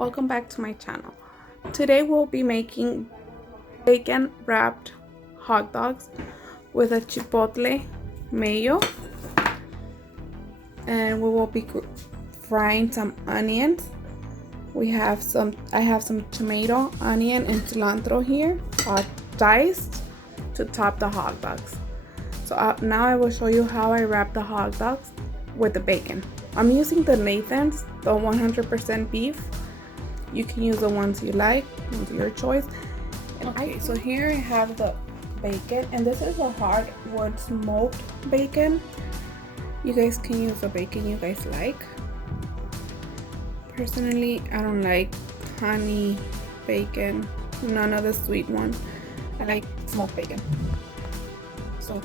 welcome back to my channel. Today we'll be making bacon wrapped hot dogs with a chipotle mayo, and we will be frying some onions. I have some tomato, onion, and cilantro here, diced to top the hot dogs. So now I will show you how I wrap the hot dogs with the bacon. I'm using the Nathan's, the 100% beef. You can use the ones you like, ones of your choice. Okay, so here I have the bacon, and this is a hardwood smoked bacon. You guys can use the bacon you guys like. Personally, I don't like honey bacon, none of the sweet ones. I like smoked bacon. So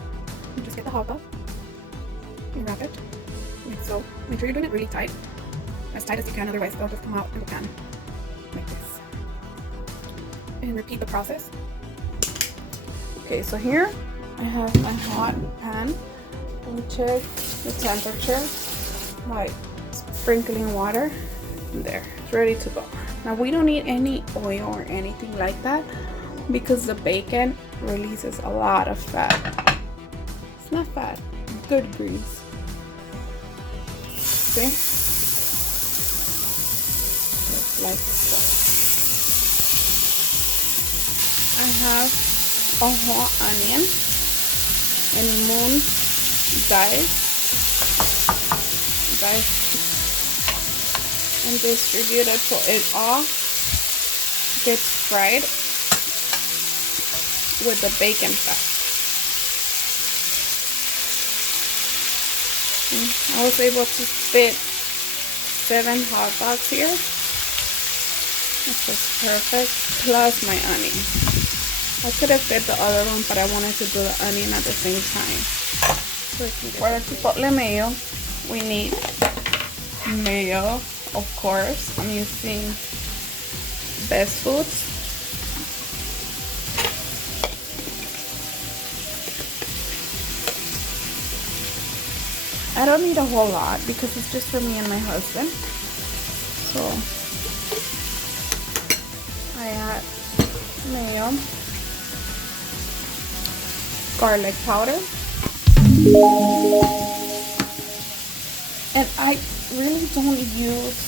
you just get the hot dog and wrap it like so. Make sure you're doing it really tight as you can, otherwise they'll just come out in the pan like this. And repeat the process. Okay, so here I have my hot pan. We check the temperature by sprinkling water. There, it's ready to go. Now we don't need any oil or anything like that because the bacon releases a lot of fat. It's not fat, good grease. See? Just like so. I have a whole onion and moon diced and distributed so it all gets fried with the bacon fat. I was able to fit 7 hot dogs here, which was perfect, plus my onion. I could have fit the other one, but I wanted to do the onion at the same time. For the chipotle mayo, we need mayo, of course. I'm using Best Foods. I don't need a whole lot because it's just for me and my husband. So I add mayo, garlic powder, and I really don't use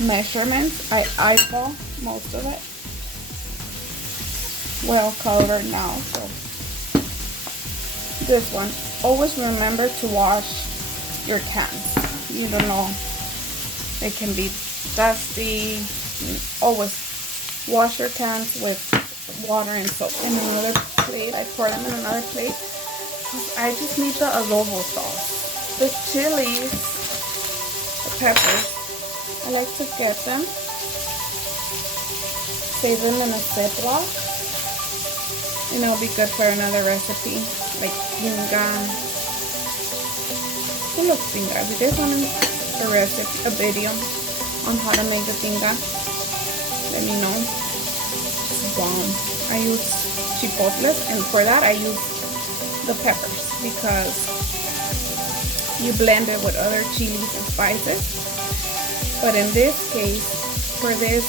measurements. I eyeball most of it. Well covered now. So this one, always remember to wash your cans. You don't know, it can be dusty. Always wash your cans with water and soap. In another plate, I pour them in another plate. I just need the adobo sauce. The chilies, the peppers, I like to get them, save them in a Ziploc, and it'll be good for another recipe, like tinga. Look, tinga. If you guys want a recipe, a video on how to make the tinga, let me know. It's bomb. I use chipotles, and for that I use the peppers because you blend it with other chilies and spices. But in this case, for this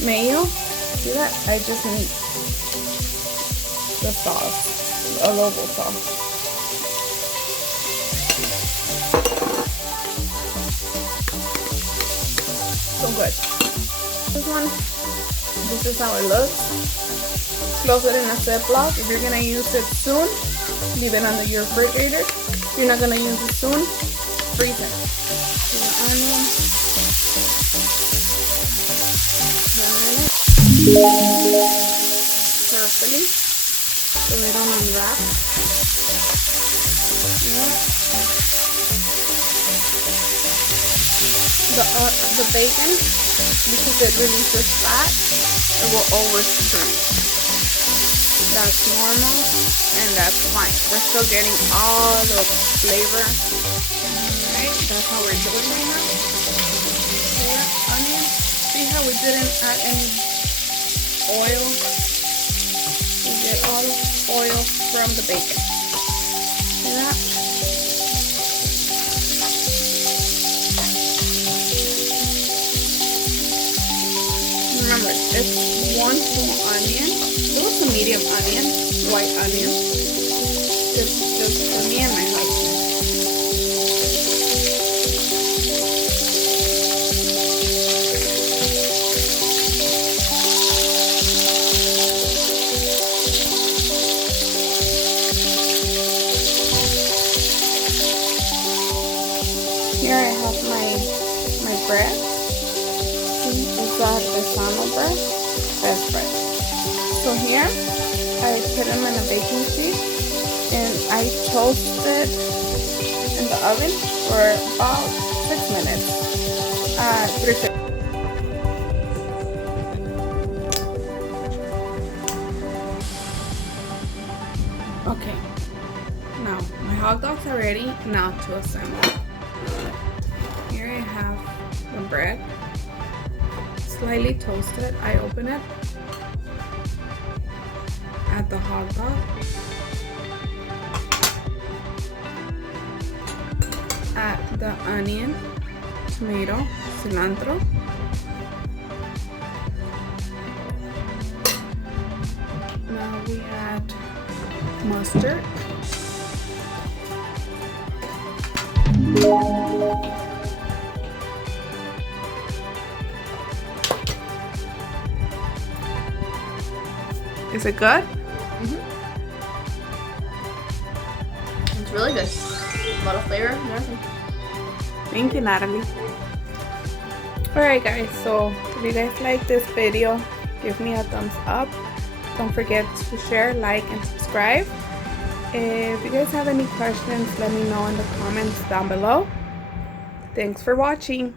mayo, see that? I just need the sauce, the adobo sauce. So good. This is how it looks. Close it in a Ziploc. If you're gonna use it soon, leave it under your refrigerator. If you're not gonna use it soon, freeze it. The onion. Turn it carefully so they don't unwrap. Yeah. The bacon, because it releases fat, it will overstream. That's normal, and that's fine. We're still getting all the flavor. Right? That's how we're doing right now. Onion. See how we didn't add any oil? We get all the oil from the bacon. See that? It's one small onion. It was a medium onion, white onion. Just for me and my husband. Here I have my bread. It's artisanal bread, best bread. So here I put them in a baking sheet and I toast it in the oven for about 6 minutes. 350. Okay, now my hot dogs are ready. Now to assemble. Here I have the bread, slightly toasted. I open it, add the hot dog, add the onion, tomato, cilantro, now we add mustard, Is it good? It's really good. A lot of flavor and everything. Thank you, Natalie. Alright guys, so if you guys like this video, give me a thumbs up. Don't forget to share, like, and subscribe. If you guys have any questions, let me know in the comments down below. Thanks for watching.